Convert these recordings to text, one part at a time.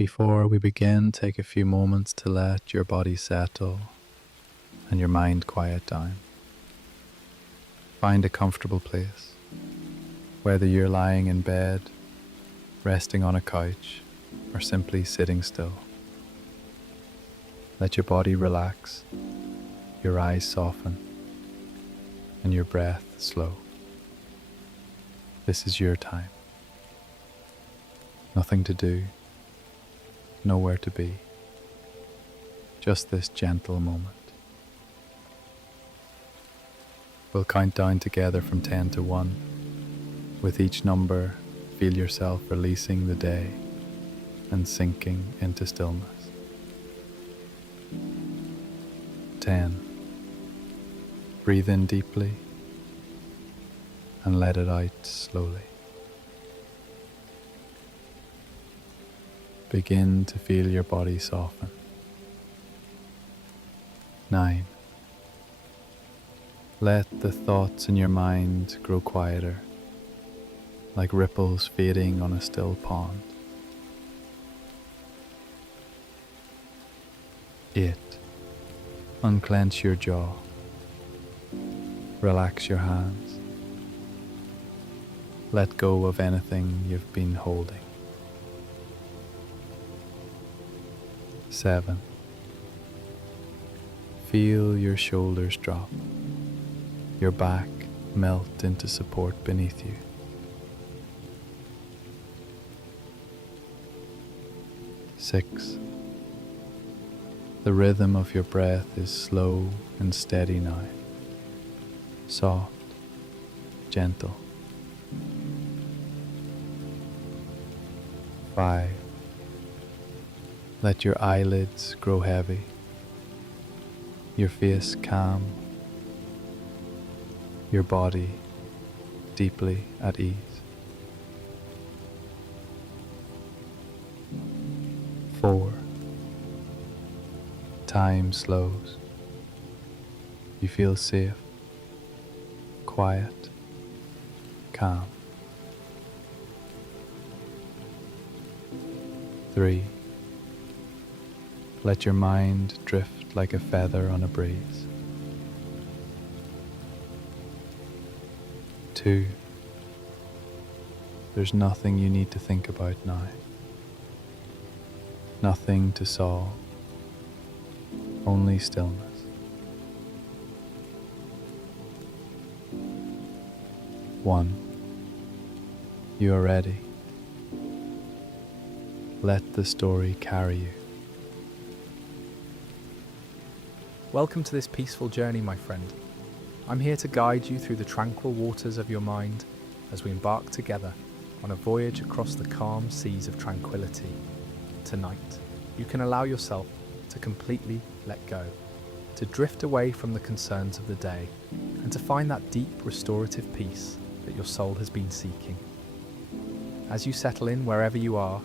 Before we begin, take a few moments to let your body settle and your mind quiet down. Find a comfortable place, whether you're lying in bed, resting on a couch, or simply sitting still. Let your body relax, your eyes soften, and your breath slow. This is your time. Nothing to do, nowhere to be. Just this gentle moment. We'll count down together from 10 to 1. With each number, feel yourself releasing the day and sinking into stillness. 10. Breathe in deeply and let it out slowly. Begin to feel your body soften. 9. Let the thoughts in your mind grow quieter, like ripples fading on a still pond. 8. Unclench your jaw. Relax your hands. Let go of anything you've been holding. 7. Feel your shoulders drop, your back melt into support beneath you. 6. The rhythm of your breath is slow and steady now, soft, gentle. 5. Let your eyelids grow heavy, your face calm, your body deeply at ease. 4. Time slows. You feel safe, quiet, calm. 3. Let your mind drift like a feather on a breeze. 2. There's nothing you need to think about now. Nothing to solve. Only stillness. 1. You are ready. Let the story carry you. Welcome to this peaceful journey, my friend. I'm here to guide you through the tranquil waters of your mind as we embark together on a voyage across the calm seas of tranquility. Tonight, you can allow yourself to completely let go, to drift away from the concerns of the day, and to find that deep restorative peace that your soul has been seeking. As you settle in wherever you are,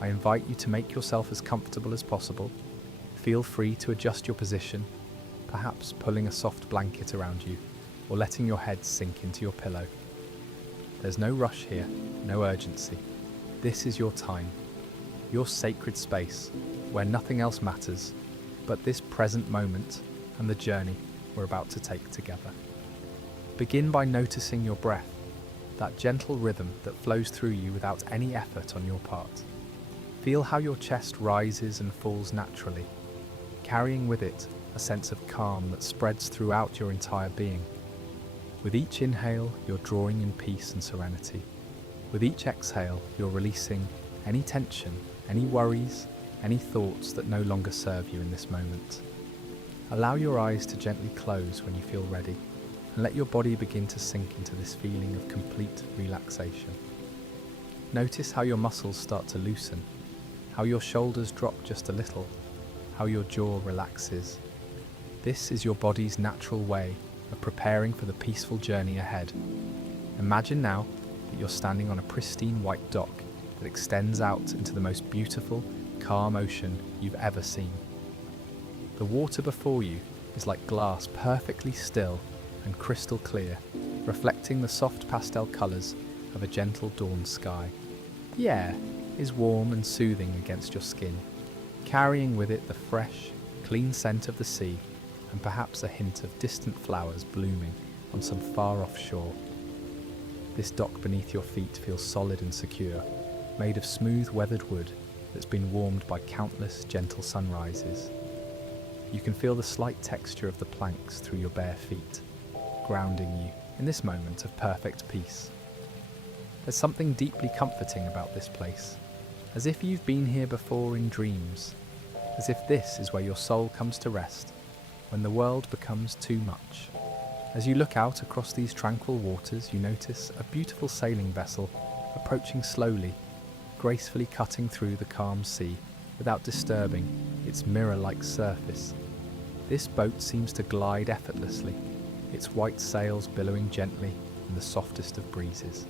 I invite you to make yourself as comfortable as possible. Feel free to adjust your position, perhaps pulling a soft blanket around you or letting your head sink into your pillow. There's no rush here, no urgency. This is your time, your sacred space where nothing else matters but this present moment and the journey we're about to take together. Begin by noticing your breath, that gentle rhythm that flows through you without any effort on your part. Feel how your chest rises and falls naturally, carrying with it a sense of calm that spreads throughout your entire being. With each inhale, you're drawing in peace and serenity. With each exhale, you're releasing any tension, any worries, any thoughts that no longer serve you in this moment. Allow your eyes to gently close when you feel ready, and let your body begin to sink into this feeling of complete relaxation. Notice how your muscles start to loosen, how your shoulders drop just a little, how your jaw relaxes. This is your body's natural way of preparing for the peaceful journey ahead. Imagine now that you're standing on a pristine white dock that extends out into the most beautiful, calm ocean you've ever seen. The water before you is like glass, perfectly still and crystal clear, reflecting the soft pastel colours of a gentle dawn sky. Yeah, is warm and soothing against your skin, carrying with it the fresh, clean scent of the sea and perhaps a hint of distant flowers blooming on some far-off shore. This dock beneath your feet feels solid and secure, made of smooth weathered wood that's been warmed by countless gentle sunrises. You can feel the slight texture of the planks through your bare feet, grounding you in this moment of perfect peace. There's something deeply comforting about this place, as if you've been here before in dreams, as if this is where your soul comes to rest when the world becomes too much. As you look out across these tranquil waters, you notice a beautiful sailing vessel approaching slowly, gracefully cutting through the calm sea without disturbing its mirror-like surface. This boat seems to glide effortlessly, its white sails billowing gently in the softest of breezes.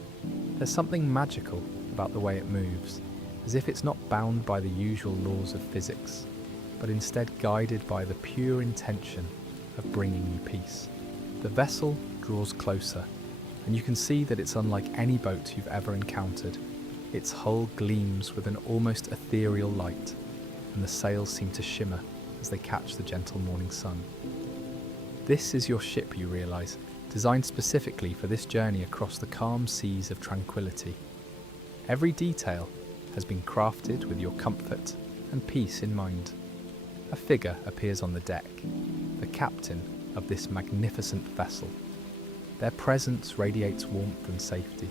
There's something magical about the way it moves, as if it's not bound by the usual laws of physics, but instead guided by the pure intention of bringing you peace. The vessel draws closer, and you can see that it's unlike any boat you've ever encountered. Its hull gleams with an almost ethereal light, and the sails seem to shimmer as they catch the gentle morning sun. This is your ship, you realise, designed specifically for this journey across the calm seas of tranquility. Every detail has been crafted with your comfort and peace in mind. A figure appears on the deck, the captain of this magnificent vessel. Their presence radiates warmth and safety,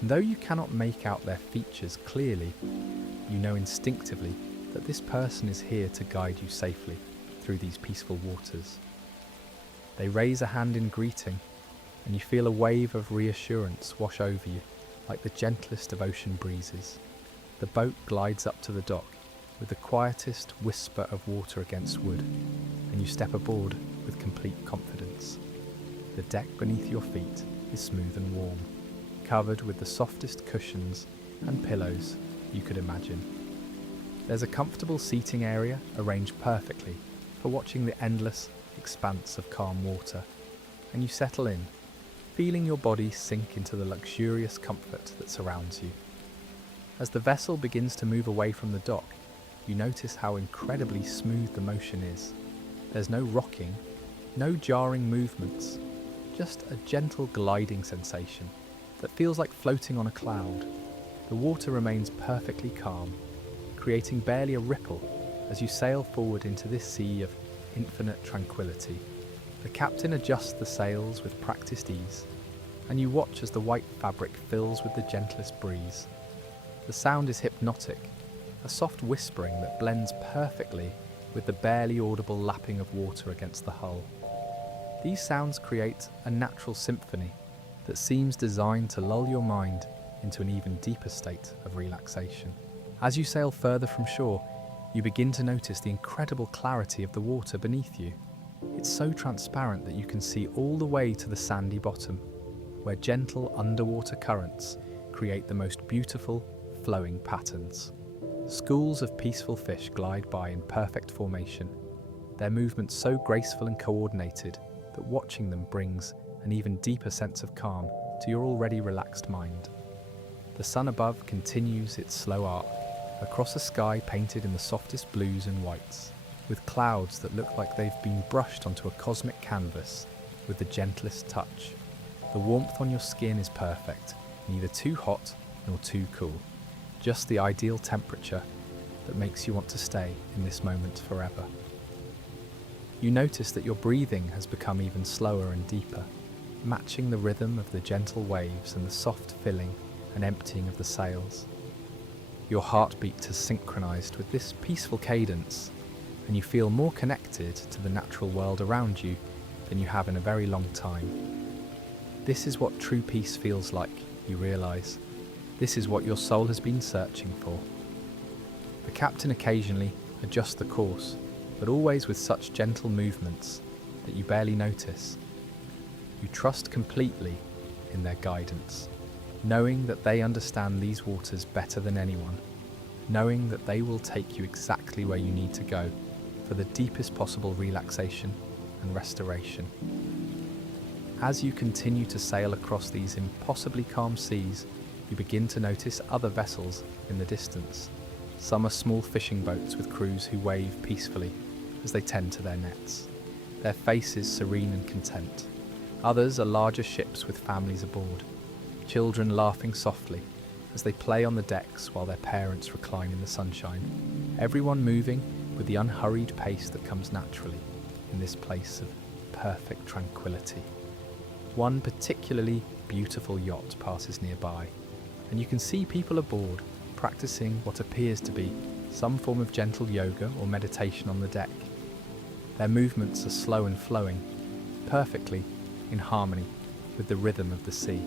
and though you cannot make out their features clearly, you know instinctively that this person is here to guide you safely through these peaceful waters. They raise a hand in greeting, and you feel a wave of reassurance wash over you like the gentlest of ocean breezes. The boat glides up to the dock with the quietest whisper of water against wood, and you step aboard with complete confidence. The deck beneath your feet is smooth and warm, covered with the softest cushions and pillows you could imagine. There's a comfortable seating area arranged perfectly for watching the endless expanse of calm water, and you settle in, feeling your body sink into the luxurious comfort that surrounds you. As the vessel begins to move away from the dock, you notice how incredibly smooth the motion is. There's no rocking, no jarring movements, just a gentle gliding sensation that feels like floating on a cloud. The water remains perfectly calm, creating barely a ripple as you sail forward into this sea of infinite tranquility. The captain adjusts the sails with practiced ease, and you watch as the white fabric fills with the gentlest breeze. The sound is hypnotic, a soft whispering that blends perfectly with the barely audible lapping of water against the hull. These sounds create a natural symphony that seems designed to lull your mind into an even deeper state of relaxation. As you sail further from shore, you begin to notice the incredible clarity of the water beneath you. It's so transparent that you can see all the way to the sandy bottom, where gentle underwater currents create the most beautiful, flowing patterns. Schools of peaceful fish glide by in perfect formation, their movements so graceful and coordinated that watching them brings an even deeper sense of calm to your already relaxed mind. The sun above continues its slow arc across a sky painted in the softest blues and whites, with clouds that look like they've been brushed onto a cosmic canvas with the gentlest touch. The warmth on your skin is perfect, neither too hot nor too cool, just the ideal temperature that makes you want to stay in this moment forever. You notice that your breathing has become even slower and deeper, matching the rhythm of the gentle waves and the soft filling and emptying of the sails. Your heartbeat has synchronized with this peaceful cadence, and you feel more connected to the natural world around you than you have in a very long time. This is what true peace feels like, you realize. This is what your soul has been searching for. The captain occasionally adjusts the course, but always with such gentle movements that you barely notice. You trust completely in their guidance, knowing that they understand these waters better than anyone, knowing that they will take you exactly where you need to go for the deepest possible relaxation and restoration. As you continue to sail across these impossibly calm seas, you begin to notice other vessels in the distance. Some are small fishing boats with crews who wave peacefully as they tend to their nets, their faces serene and content. Others are larger ships with families aboard, children laughing softly as they play on the decks while their parents recline in the sunshine. Everyone moving with the unhurried pace that comes naturally in this place of perfect tranquility. One particularly beautiful yacht passes nearby, and you can see people aboard practicing what appears to be some form of gentle yoga or meditation on the deck. Their movements are slow and flowing, perfectly in harmony with the rhythm of the sea,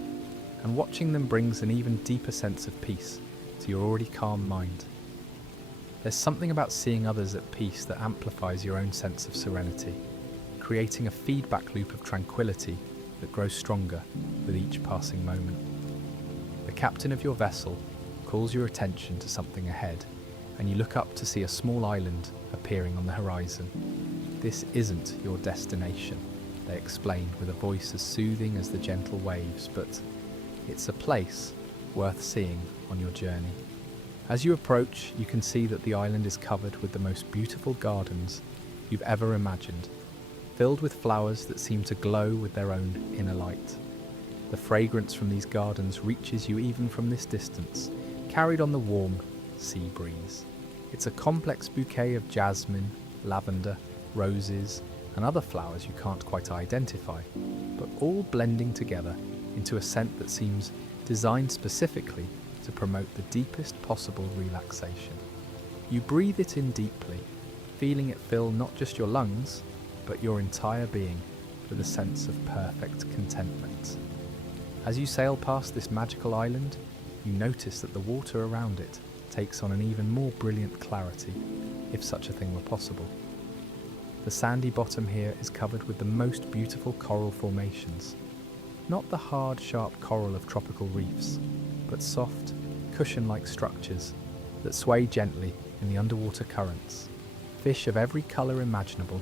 and watching them brings an even deeper sense of peace to your already calm mind. There's something about seeing others at peace that amplifies your own sense of serenity, creating a feedback loop of tranquility that grows stronger with each passing moment. The captain of your vessel calls your attention to something ahead, and you look up to see a small island appearing on the horizon. This isn't your destination, they explain with a voice as soothing as the gentle waves, but it's a place worth seeing on your journey. As you approach, you can see that the island is covered with the most beautiful gardens you've ever imagined, filled with flowers that seem to glow with their own inner light. The fragrance from these gardens reaches you even from this distance, carried on the warm sea breeze. It's a complex bouquet of jasmine, lavender, roses, and other flowers you can't quite identify, but all blending together into a scent that seems designed specifically to promote the deepest possible relaxation. You breathe it in deeply, feeling it fill not just your lungs, but your entire being with a sense of perfect contentment. As you sail past this magical island, you notice that the water around it takes on an even more brilliant clarity, if such a thing were possible. The sandy bottom here is covered with the most beautiful coral formations, not the hard, sharp coral of tropical reefs, but soft, cushion-like structures that sway gently in the underwater currents. Fish of every colour imaginable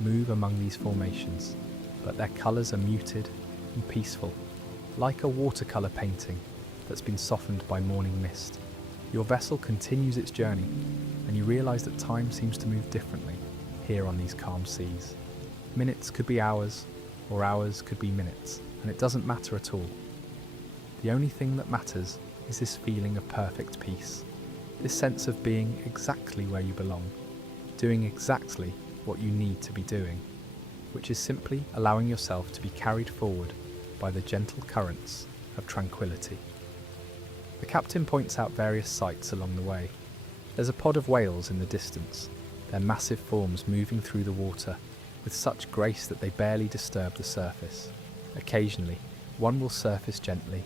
move among these formations, but their colours are muted and peaceful, like a watercolour painting that's been softened by morning mist. Your vessel continues its journey, and you realise that time seems to move differently here on these calm seas. Minutes could be hours, or hours could be minutes, and it doesn't matter at all. The only thing that matters is this feeling of perfect peace, this sense of being exactly where you belong, doing exactly what you need to be doing, which is simply allowing yourself to be carried forward by the gentle currents of tranquility. The captain points out various sights along the way. There's a pod of whales in the distance, their massive forms moving through the water with such grace that they barely disturb the surface. Occasionally, one will surface gently,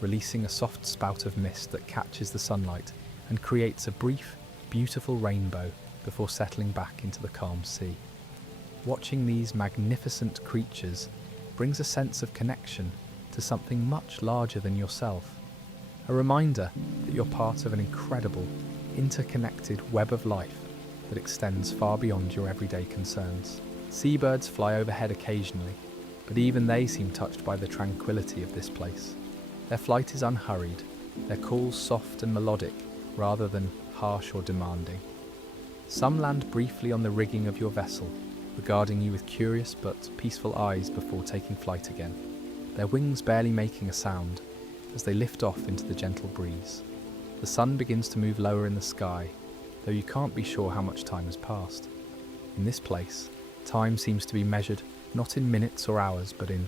releasing a soft spout of mist that catches the sunlight and creates a brief, beautiful rainbow before settling back into the calm sea. Watching these magnificent creatures brings a sense of connection to something much larger than yourself, a reminder that you're part of an incredible, interconnected web of life that extends far beyond your everyday concerns. Seabirds fly overhead occasionally, but even they seem touched by the tranquility of this place. Their flight is unhurried, their calls soft and melodic rather than harsh or demanding. Some land briefly on the rigging of your vessel, regarding you with curious but peaceful eyes before taking flight again, their wings barely making a sound as they lift off into the gentle breeze. The sun begins to move lower in the sky, though you can't be sure how much time has passed. In this place, time seems to be measured not in minutes or hours, but in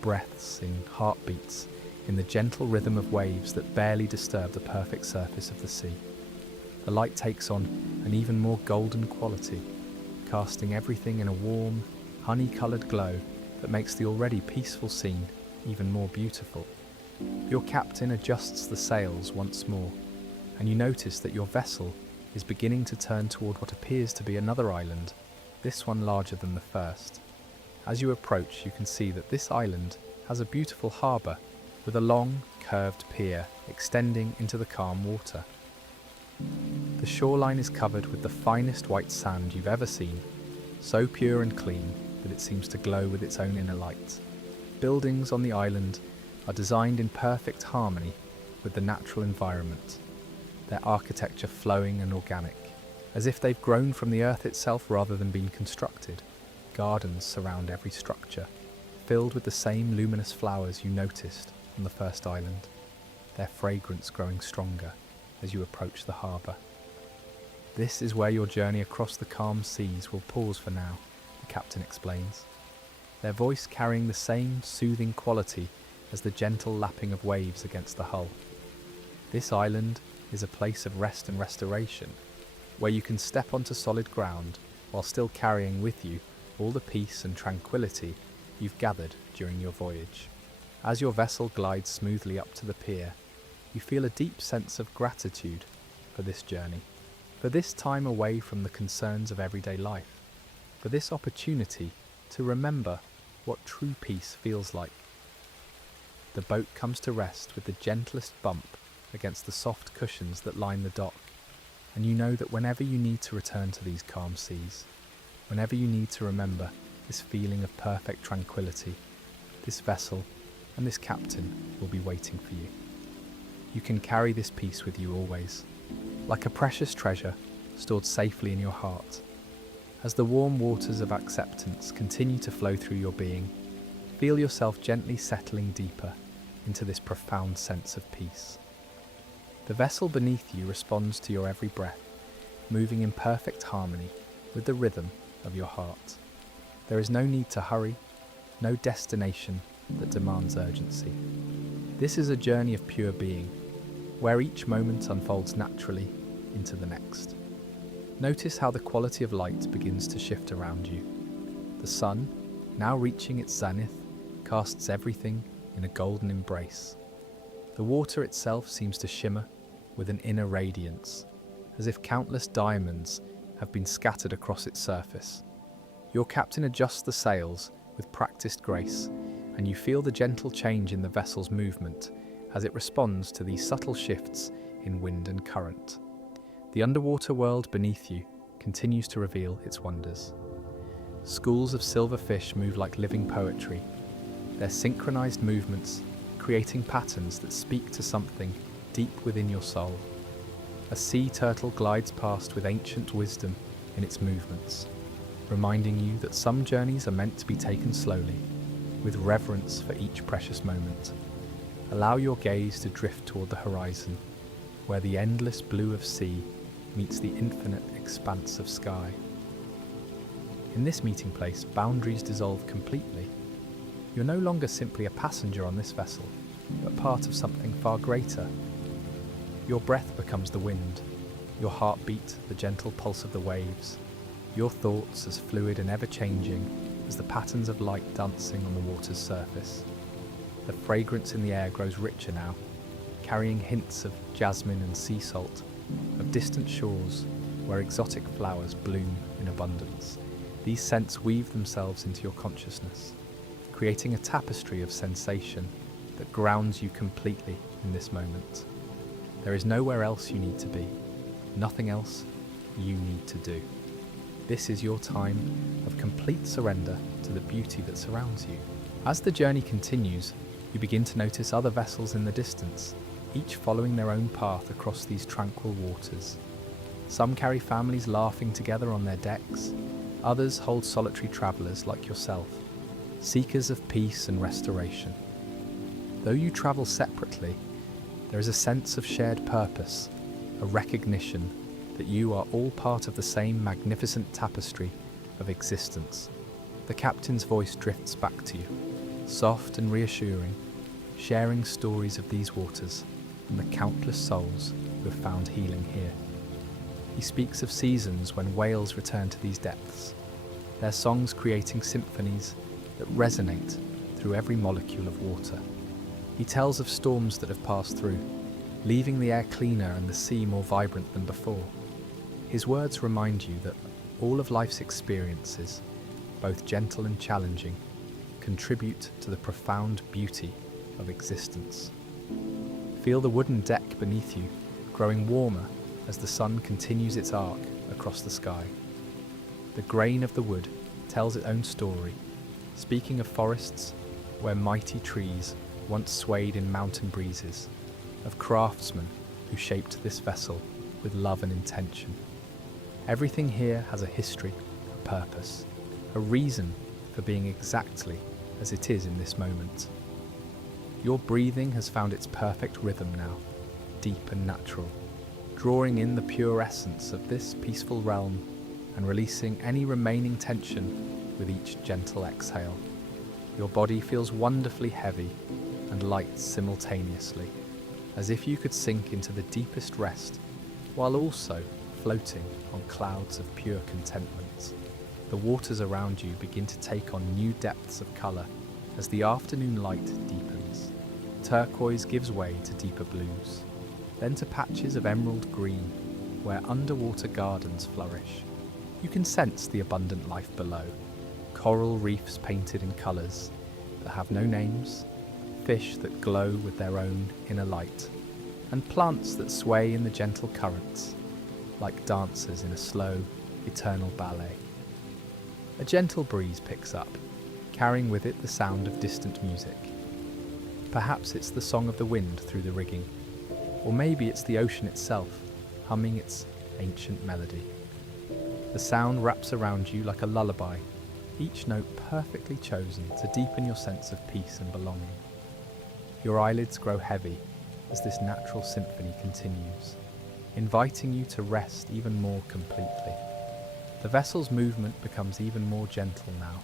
breaths, in heartbeats, in the gentle rhythm of waves that barely disturb the perfect surface of the sea. The light takes on an even more golden quality, casting everything in a warm, honey-coloured glow that makes the already peaceful scene even more beautiful. Your captain adjusts the sails once more, and you notice that your vessel is beginning to turn toward what appears to be another island, this one larger than the first. As you approach, you can see that this island has a beautiful harbour with a long, curved pier extending into the calm water. The shoreline is covered with the finest white sand you've ever seen, so pure and clean that it seems to glow with its own inner light. Buildings on the island are designed in perfect harmony with the natural environment, their architecture flowing and organic, as if they've grown from the earth itself rather than been constructed. Gardens surround every structure, filled with the same luminous flowers you noticed on the first island, their fragrance growing stronger as you approach the harbour. This is where your journey across the calm seas will pause for now, the captain explains, their voice carrying the same soothing quality as the gentle lapping of waves against the hull. This island is a place of rest and restoration, where you can step onto solid ground while still carrying with you all the peace and tranquility you've gathered during your voyage. As your vessel glides smoothly up to the pier, you feel a deep sense of gratitude for this journey, for this time away from the concerns of everyday life, for this opportunity to remember what true peace feels like. The boat comes to rest with the gentlest bump against the soft cushions that line the dock, and you know that whenever you need to return to these calm seas, whenever you need to remember this feeling of perfect tranquility, this vessel and this captain will be waiting for you. You can carry this peace with you always, like a precious treasure stored safely in your heart. As the warm waters of acceptance continue to flow through your being, feel yourself gently settling deeper into this profound sense of peace. The vessel beneath you responds to your every breath, moving in perfect harmony with the rhythm of your heart. There is no need to hurry, no destination that demands urgency. This is a journey of pure being, where each moment unfolds naturally into the next. Notice how the quality of light begins to shift around you. The sun, now reaching its zenith, casts everything in a golden embrace. The water itself seems to shimmer with an inner radiance, as if countless diamonds have been scattered across its surface. Your captain adjusts the sails with practiced grace, and you feel the gentle change in the vessel's movement as it responds to these subtle shifts in wind and current. The underwater world beneath you continues to reveal its wonders. Schools of silver fish move like living poetry, their synchronized movements creating patterns that speak to something deep within your soul. A sea turtle glides past with ancient wisdom in its movements, reminding you that some journeys are meant to be taken slowly, with reverence for each precious moment. Allow your gaze to drift toward the horizon, where the endless blue of sea meets the infinite expanse of sky. In this meeting place, boundaries dissolve completely. You're no longer simply a passenger on this vessel, but part of something far greater. Your breath becomes the wind, your heartbeat the gentle pulse of the waves, your thoughts as fluid and ever-changing as the patterns of light dancing on the water's surface. The fragrance in the air grows richer now, carrying hints of jasmine and sea salt, of distant shores where exotic flowers bloom in abundance. These scents weave themselves into your consciousness, creating a tapestry of sensation that grounds you completely in this moment. There is nowhere else you need to be, nothing else you need to do. This is your time of complete surrender to the beauty that surrounds you. As the journey continues, you begin to notice other vessels in the distance, each following their own path across these tranquil waters. Some carry families laughing together on their decks, others hold solitary travellers like yourself, seekers of peace and restoration. Though you travel separately, there is a sense of shared purpose, a recognition that you are all part of the same magnificent tapestry of existence. The captain's voice drifts back to you, soft and reassuring, sharing stories of these waters and the countless souls who have found healing here. He speaks of seasons when whales return to these depths, their songs creating symphonies that resonate through every molecule of water. He tells of storms that have passed through, leaving the air cleaner and the sea more vibrant than before. His words remind you that all of life's experiences, both gentle and challenging, contribute to the profound beauty of existence. Feel the wooden deck beneath you growing warmer as the sun continues its arc across the sky. The grain of the wood tells its own story, speaking of forests where mighty trees once swayed in mountain breezes, of craftsmen who shaped this vessel with love and intention. Everything here has a history, a purpose, a reason for being exactly as it is in this moment. Your breathing has found its perfect rhythm now, deep and natural, drawing in the pure essence of this peaceful realm and releasing any remaining tension with each gentle exhale. Your body feels wonderfully heavy and light simultaneously, as if you could sink into the deepest rest while also floating on clouds of pure contentment. The waters around you begin to take on new depths of colour as the afternoon light deepens. Turquoise gives way to deeper blues, then to patches of emerald green where underwater gardens flourish. You can sense the abundant life below. Coral reefs painted in colours that have no names, fish that glow with their own inner light, and plants that sway in the gentle currents, like dancers in a slow, eternal ballet. A gentle breeze picks up, carrying with it the sound of distant music. Perhaps it's the song of the wind through the rigging, or maybe it's the ocean itself, humming its ancient melody. The sound wraps around you like a lullaby, each note perfectly chosen to deepen your sense of peace and belonging. Your eyelids grow heavy as this natural symphony continues, inviting you to rest even more completely. The vessel's movement becomes even more gentle now,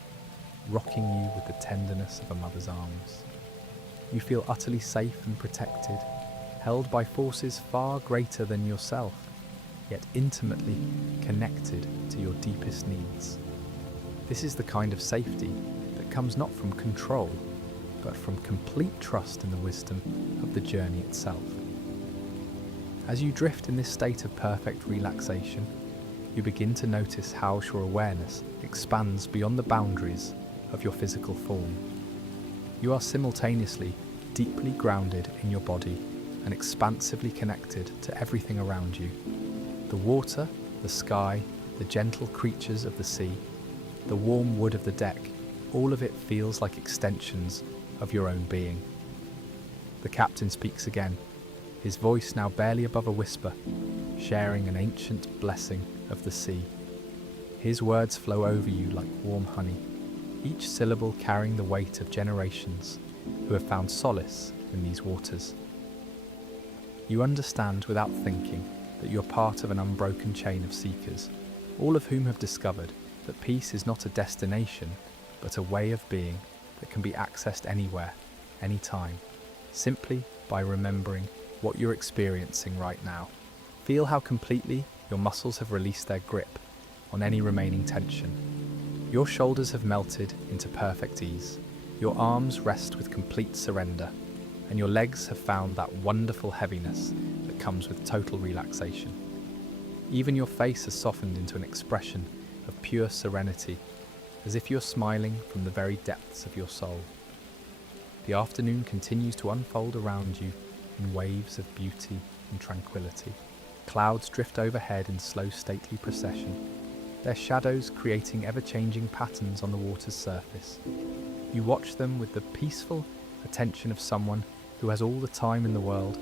rocking you with the tenderness of a mother's arms. You feel utterly safe and protected, held by forces far greater than yourself, yet intimately connected to your deepest needs. This is the kind of safety that comes not from control, but from complete trust in the wisdom of the journey itself. As you drift in this state of perfect relaxation, you begin to notice how your awareness expands beyond the boundaries of your physical form. You are simultaneously deeply grounded in your body and expansively connected to everything around you. The water, the sky, the gentle creatures of the sea, the warm wood of the deck, all of it feels like extensions of your own being. The captain speaks again, his voice now barely above a whisper, sharing an ancient blessing of the sea. His words flow over you like warm honey, each syllable carrying the weight of generations who have found solace in these waters. You understand without thinking that you're part of an unbroken chain of seekers, all of whom have discovered that peace is not a destination, but a way of being that can be accessed anywhere, anytime, simply by remembering what you're experiencing right now. Feel how completely your muscles have released their grip on any remaining tension. Your shoulders have melted into perfect ease, your arms rest with complete surrender, and your legs have found that wonderful heaviness that comes with total relaxation. Even your face has softened into an expression of pure serenity, as if you're smiling from the very depths of your soul. The afternoon continues to unfold around you in waves of beauty and tranquility. Clouds drift overhead in slow, stately procession, their shadows creating ever-changing patterns on the water's surface. You watch them with the peaceful attention of someone who has all the time in the world,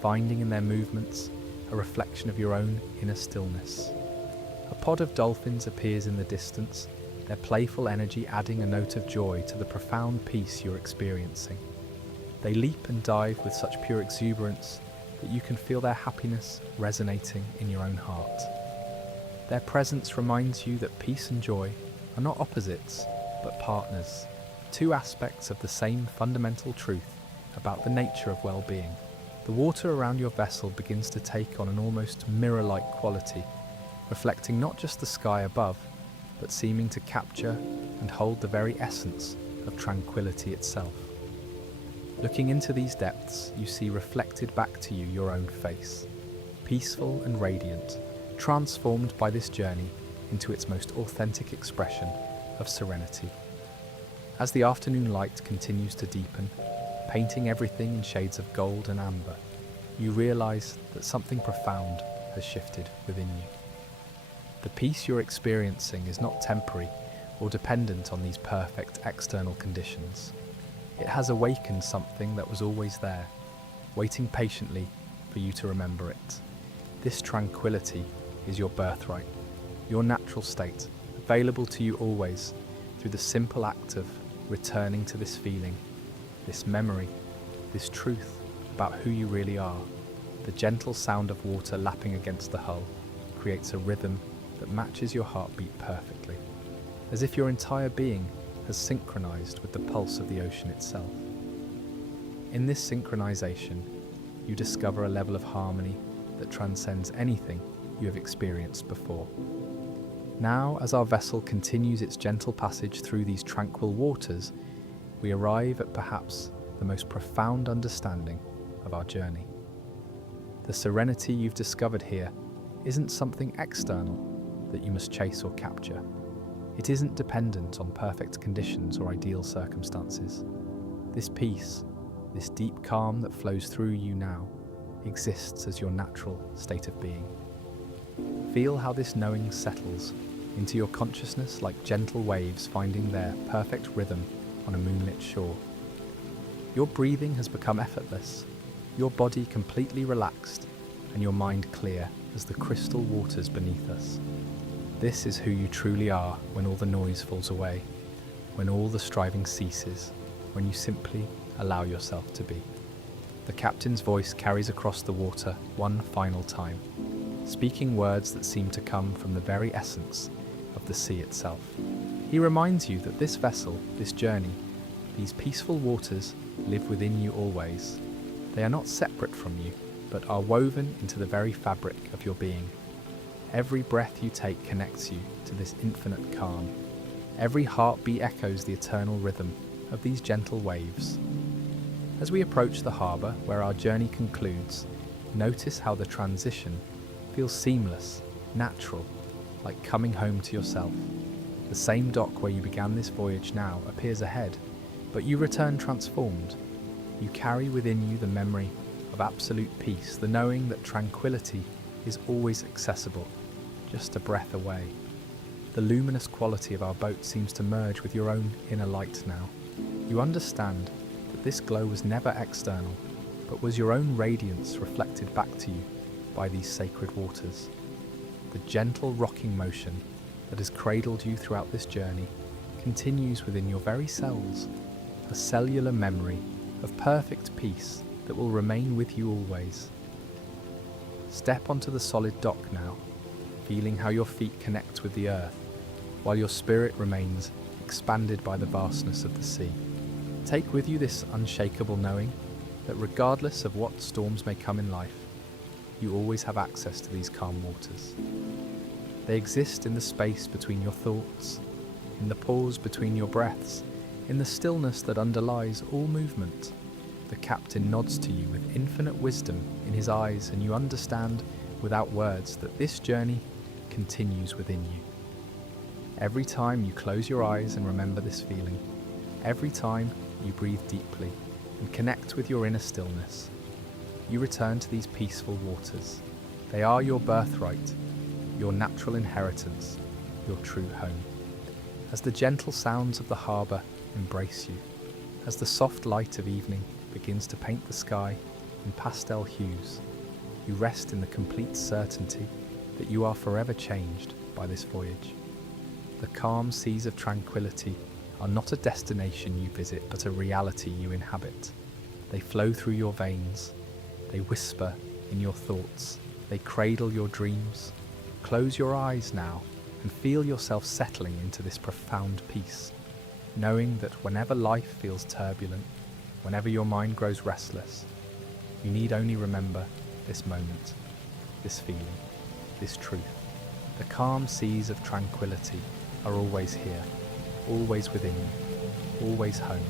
finding in their movements a reflection of your own inner stillness. A pod of dolphins appears in the distance, their playful energy adding a note of joy to the profound peace you're experiencing. They leap and dive with such pure exuberance that you can feel their happiness resonating in your own heart. Their presence reminds you that peace and joy are not opposites, but partners, two aspects of the same fundamental truth about the nature of well-being. The water around your vessel begins to take on an almost mirror-like quality, reflecting not just the sky above, but seeming to capture and hold the very essence of tranquility itself. Looking into these depths, you see reflected back to you your own face, peaceful and radiant, transformed by this journey into its most authentic expression of serenity. As the afternoon light continues to deepen, painting everything in shades of gold and amber, you realize that something profound has shifted within you. The peace you're experiencing is not temporary or dependent on these perfect external conditions. It has awakened something that was always there, waiting patiently for you to remember it. This tranquility is your birthright, your natural state, available to you always through the simple act of returning to this feeling, this memory, this truth about who you really are. The gentle sound of water lapping against the hull creates a rhythm that matches your heartbeat perfectly, as if your entire being has synchronized with the pulse of the ocean itself. In this synchronization, you discover a level of harmony that transcends anything you have experienced before. Now, as our vessel continues its gentle passage through these tranquil waters, we arrive at perhaps the most profound understanding of our journey. The serenity you've discovered here isn't something external that you must chase or capture. It isn't dependent on perfect conditions or ideal circumstances. This peace, this deep calm that flows through you now, exists as your natural state of being. Feel how this knowing settles into your consciousness like gentle waves finding their perfect rhythm on a moonlit shore. Your breathing has become effortless, your body completely relaxed, and your mind clear as the crystal waters beneath us. This is who you truly are when all the noise falls away, when all the striving ceases, when you simply allow yourself to be. The captain's voice carries across the water one final time, speaking words that seem to come from the very essence of the sea itself. He reminds you that this vessel, this journey, these peaceful waters live within you always. They are not separate from you, but are woven into the very fabric of your being. Every breath you take connects you to this infinite calm. Every heartbeat echoes the eternal rhythm of these gentle waves. As we approach the harbour where our journey concludes, notice how the transition feels seamless, natural, like coming home to yourself. The same dock where you began this voyage now appears ahead, but you return transformed. You carry within you the memory of absolute peace, the knowing that tranquility is always accessible, just a breath away. The luminous quality of our boat seems to merge with your own inner light now. You understand that this glow was never external, but was your own radiance reflected back to you by these sacred waters. The gentle rocking motion that has cradled you throughout this journey continues within your very cells, a cellular memory of perfect peace that will remain with you always. Step onto the solid dock now, feeling how your feet connect with the earth, while your spirit remains expanded by the vastness of the sea. Take with you this unshakable knowing that regardless of what storms may come in life, you always have access to these calm waters. They exist in the space between your thoughts, in the pause between your breaths, in the stillness that underlies all movement. The captain nods to you with infinite wisdom in his eyes, and you understand without words that this journey continues within you. Every time you close your eyes and remember this feeling, every time you breathe deeply and connect with your inner stillness, you return to these peaceful waters. They are your birthright, your natural inheritance, your true home. As the gentle sounds of the harbour embrace you, as the soft light of evening begins to paint the sky in pastel hues, you rest in the complete certainty that you are forever changed by this voyage. The calm seas of tranquility are not a destination you visit, but a reality you inhabit. They flow through your veins, they whisper in your thoughts, they cradle your dreams. Close your eyes now and feel yourself settling into this profound peace, knowing that whenever life feels turbulent, whenever your mind grows restless, you need only remember this moment, this feeling, this truth. The calm seas of tranquility are always here, always within you, always home.